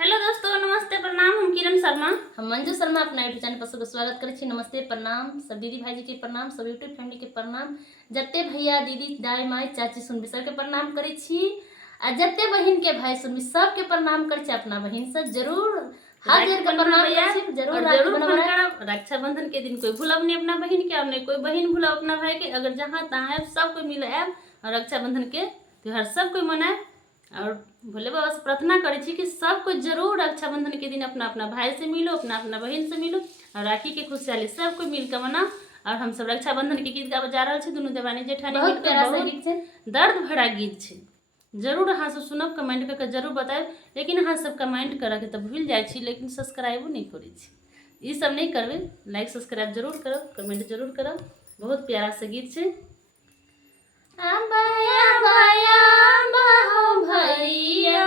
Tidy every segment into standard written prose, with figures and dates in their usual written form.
Hello दोस्तों, नमस्ते प्रणाम। हम किरण शर्मा, हम मंजू शर्मा अपना यूट्यूब चैनल पर सबके स्वागत करै छी। नमस्ते प्रणाम सब दीदी भाईजी के प्रणाम, सब यूट्यूब फैमिली के प्रणाम, जते भैया दीदी दाई माई चाची सुनबी सबके प्रणाम करै छी आ जते बहिन के भाई सुनबी सबके प्रणाम करै छी। अपना बहिन से जरूर हाथ जोड़ के प्रणाम करै छी। जरूर रक्षाबंधन के दिन कोई भूलब नहीं अपना बहन के, अब नहीं कोई बहन भूलब अपना भाई के। अगर जहाँ तहाँ है सब कोई मिले आब और रक्षाबंधन के त्योहार सब कोई मनाए। और भोले बाबा से प्रार्थना करे छी कि सब कोई जरूर रक्षाबंधन के दिन अपना अपना भाई से मिलो, अपना अपना बहन से मिलो और राखी के खुशहाली सब कोई मिलकर मनाओ। और हम सब रक्षाबंधन के गीत गाबे जा रहल छी, दुनू देवानी जेठानी। बहुत प्यारा सा गीत छै, दर्द भरा गीत छै। जरूर अहाँ सब सुनब, कमेंट करके जरूर बताएब। लेकिन अहाँ सब कमेंट करके तो भूल जाए छी, लेकिन सब्सक्राइबो नहीं करै छी। ई सब नहीं करबे, लाइक सब्सक्राइब जरूर करब, कमेंट जरूर करब। बहुत प्यारा सा गीत छै। आबाया बाया बाहो भैया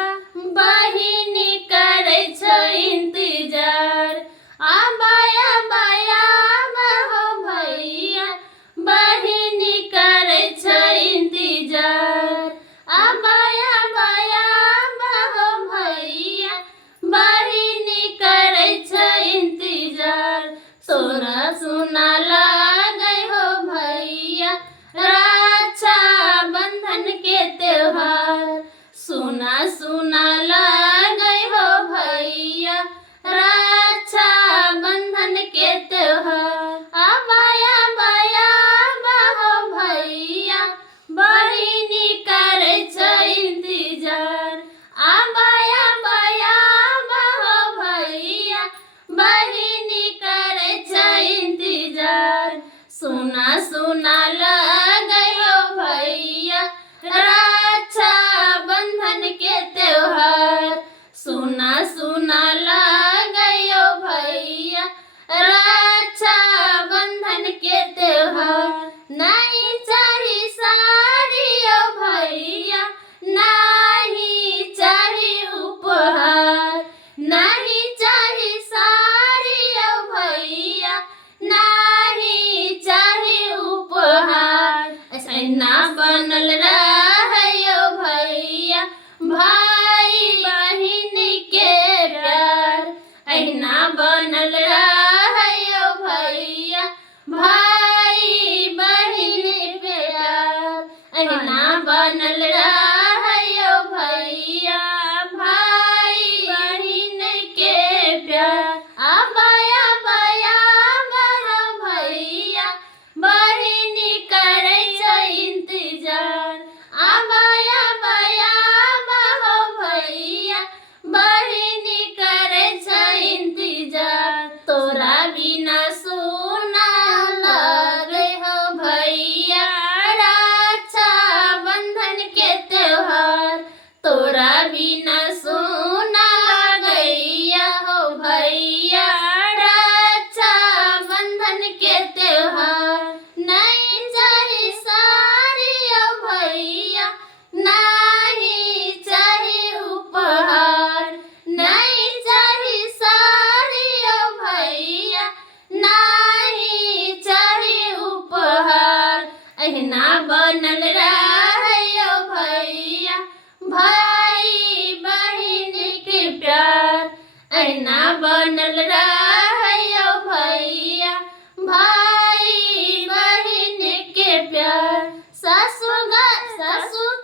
बहिनी करै छ इंतजार। आबाया बाया बाहो भैया बहिनी करै छ इंतजार। आबाया बाया बाहो भैया बहिनी करै छ इंतजार। सोना सोना लागै हो भैया रक्षा बंधन के त्योहार। सुना सुना लागै हो भैया रक्षा बंधन के त्योहार। आबाया बाया बाहो भैया बहिनी करै छ इंतजार। आबाया बाया बाहो भैया बहिनी करै छ इंतजार। सुना सुना लागै हो भैया रक्षा बंधन के त्योहार। सुना सुना लागै हो भैया रक्षा बंधन के त्योहार। नहीं चाही साड़ी ओ भैया, नहीं चाही उपहार। नहीं चाही साड़ी ओ भैया, नहीं चाही उपहार। ऐना बनल रहे ओ भैया भाई बहिन के प्यार। ऐना बनल रहे ओ भैया भाई बहिन के प्यार। ऐना बनल रहे ओ भैया भाई बहिन के प्यार। आबाया बाया बाहो भैया बहिनी करै छ इंतजार। आबाया बाया बाहो भैया बहिनी करै छ इंतजार। तोरा बिना सुना लागै हो भैया रक्षा बंधन के त्योहार। तोरा बिना सुना लागैया हो भैया रक्षा बंधन के त्योहार। नहीं चाही साड़ी ओ भैया, नहीं चाही उपहार। नहीं चाही साड़ी ओ भैया, नहीं चाही उपहार। ऐना बनल रहे ओ भैया भाई बहिन के प्यार। ऐना बनल रहे ओ भैया भाई बहिन के प्यार। सासु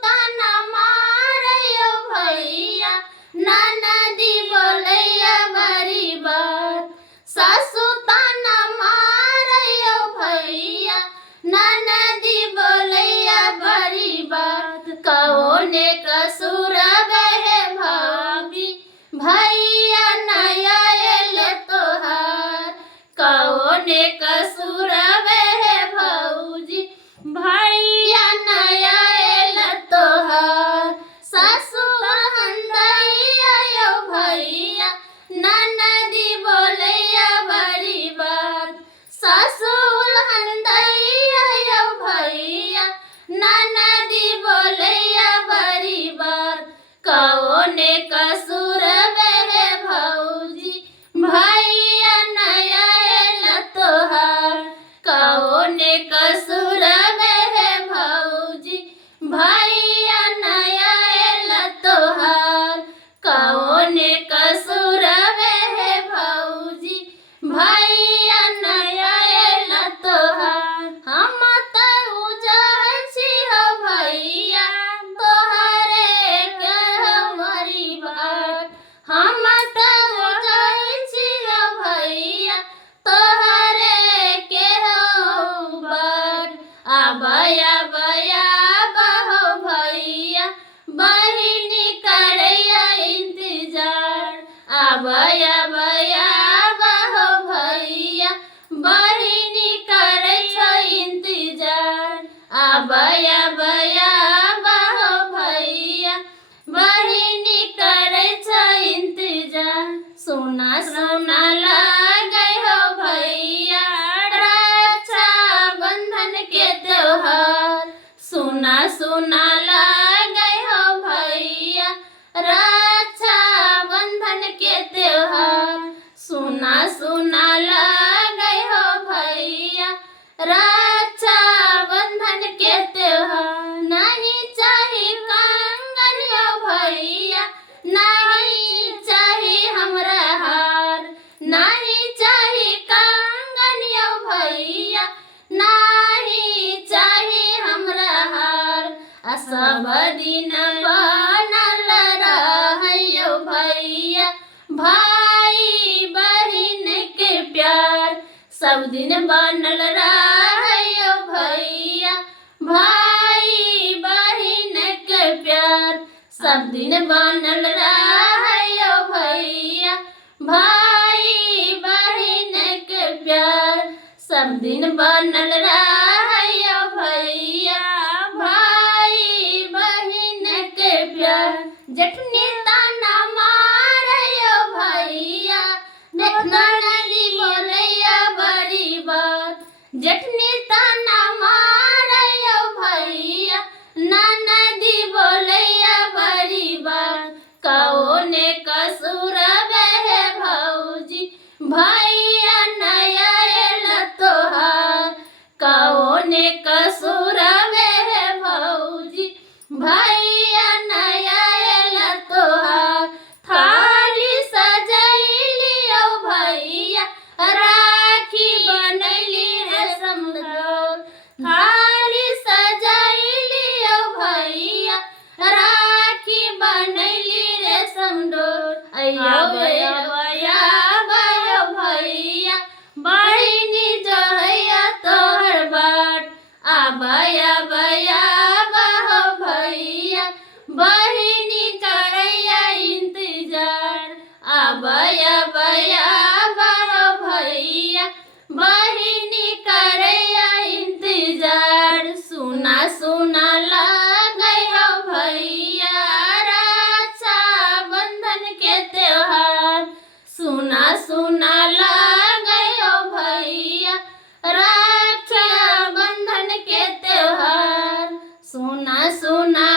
ताना मारै ओ भैया, ननदी बोलैया बड़ी बात। सासु ताना मारै ओ भैया, ननदी बोलैया बड़ी बात। कौने कसूर है भाभी भैया नया एल तोहार। आबया बया बहो भैया बहिनी करे छ इंतजार आबया बया बहो भैया बहिनी करे छ इंतजार सुना सुना लगे हो भैया रक्षा बंधन के त्योहार सुना सुना लगे हो भैया रक्षा बंधन के त्योहार सुना सुना लगे हो भैया रक्षा बंधन के त्योहार नहीं चाही कंगन हो भैया नहीं चाही हमरा हार नहीं चाही कंगन हो भैया नहीं चाही हमरा हार सब दिन बनल रहियो भैया भाई बहिन के प्यार सब दिन बनल रहियो भैया भाई बहिन के प्यार सब दिन बनल रहियो भैया भाई बहिन के प्यार सब दिन बनल रहियो भैया भाई बहिन के प्यार जठनी ताना मारयो भैया देखना नदी बोलैया बड़ी बात जठनी ताना मारयो भैया ना नदी बोलैया बड़ी बात कौने कसूर है भौजी भैया नया एला तोहार कौने कसूर है भौजी भैया नया एला तोहार थाली सजैली ओ भैया राखी बनैली रेशम डोर थाली सजैली ओ भैया राखी बनैली रेशम डोर अयो बया बया बयो भैया बहिनी जहैया तोहर बाट आबया बया बहो भैया बहिनी करैया इंतजार आबया बया बहो भैया बहिनी करैया इंतजार सुना सुना लगे हो भैया रक्षा बंधन के त्योहार सुना सुना लगे हो भैया रक्षा बंधन के त्योहार सुना सुना